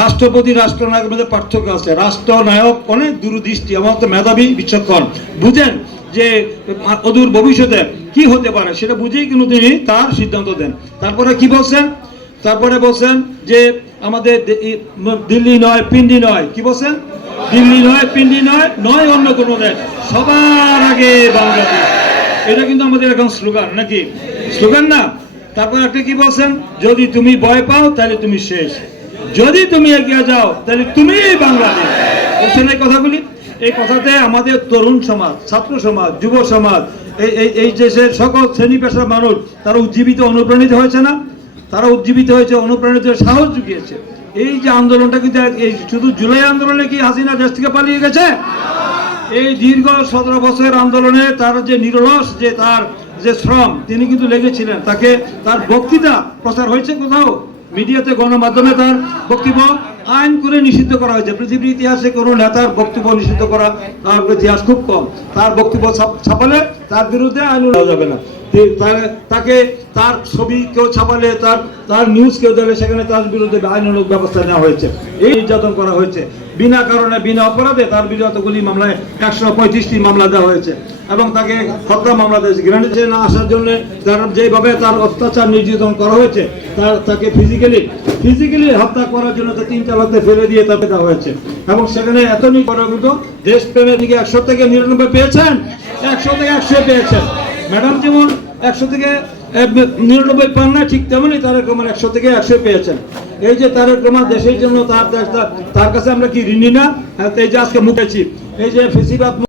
রাষ্ট্রপতি, রাষ্ট্রনায়কের মধ্যে পার্থক্য আছে। রাষ্ট্রনায়ক অনেক দূরদৃষ্টি, আমার তো মেধাবী বিচক্ষণ। বুঝেন যে, অদূর ভবিষ্যতে কি হতে পারে, সেটা বুঝেই কিন্তু তিনি তার সিদ্ধান্ত দেন। তারপরে কি বলছেন? তারপরে বলছেন যে, আমাদের দিল্লি নয়, পিন্ডি নয়। কি বলছেন? দিল্লি নয়, পিন্ডি নয় নয় অন্য কোনো দেশ। সবার আগে বাংলাদেশ। এটা কিন্তু আমাদের এখন স্লোগান, নাকি? স্লোগান না? তারপর একটা কি বলছেন? যদি তুমি ভয় পাও, তাহলে তুমি শেষ। যদি তুমি এগিয়ে যাও, তাহলে তুমি বাংলাদেশ। বলছেন এই কথাগুলি? এই কথাতে আমাদের তরুণ সমাজ, ছাত্র সমাজ, যুব সমাজ, এই এই দেশের সকল শ্রেণি পেশার মানুষ, তারা উজ্জীবিত, অনুপ্রাণিত হয়েছে না? তারা উজ্জীবিত হয়েছে, অনুপ্রাণিত সাহস জুগিয়েছে। এই যে আন্দোলনটা কিন্তু এই শুধু জুলাই আন্দোলনে কি হাসিনা দেশ থেকে পালিয়ে গেছে? এই দীর্ঘ সতেরো বছরের আন্দোলনে তার যে নিরলস, যে তার যে শ্রম, তিনি কিন্তু লেগেছিলেন। তাকে তার বক্তৃতা প্রচার হয়েছে কোথাও? মিডিয়াতে গণমাধ্যমে তার বক্তব্য। আইন করে নিষিদ্ধ করা হয়েছে। পৃথিবীর ইতিহাসে কোনো নেতার বক্তব্য নিষিদ্ধ করা তার ইতিহাস খুব কম। তার বক্তব্য ছাপালে তার বিরুদ্ধে আইন নেওয়া যাবে না। তাকে তার ছবি কেউ ছাপালে তার তার নিউজ কেউ দিলে সেখানে তার বিরুদ্ধে আইনানুগ ব্যবস্থা নেওয়া হয়েছে। এই নির্যাতন করা হয়েছে। বিনা কারণে, বিনা অপরাধে তার বিরুদ্ধে এতগুলি মামলায় একশো পঁয়ত্রিশটি মামলা দেওয়া হয়েছে এবং তাকে হত্যা মামলা দিয়েছে গ্রান্টে না আসার জন্য তার যেভাবে তার অত্যাচার নির্যাতন করা হয়েছে, তার তাকে ফিজিক্যালি ফিজিক্যালি হত্যা করার জন্য তিন চালাতে ফেলে দিয়ে তাকে দেওয়া হয়েছে। এবং সেখানে এত নিপরাগুলো দেশপ্রেমের দিকে একশো থেকে নিরানব্বই পেয়েছেন? একশো থেকে একশো পেয়েছেন। ম্যাডাম যেমন একশো থেকে নিরানব্বই পান না ঠিক তেমনই তারেক রহমান একশো থেকে একশো পেয়েছেন। এই যে তারেক রহমান দেশের জন্য তার দেশ তার- তার কাছে আমরা কি ঋণী না? হ্যাঁ, এই যে আজকে মুখেছি। এই যে ফেসিবাদ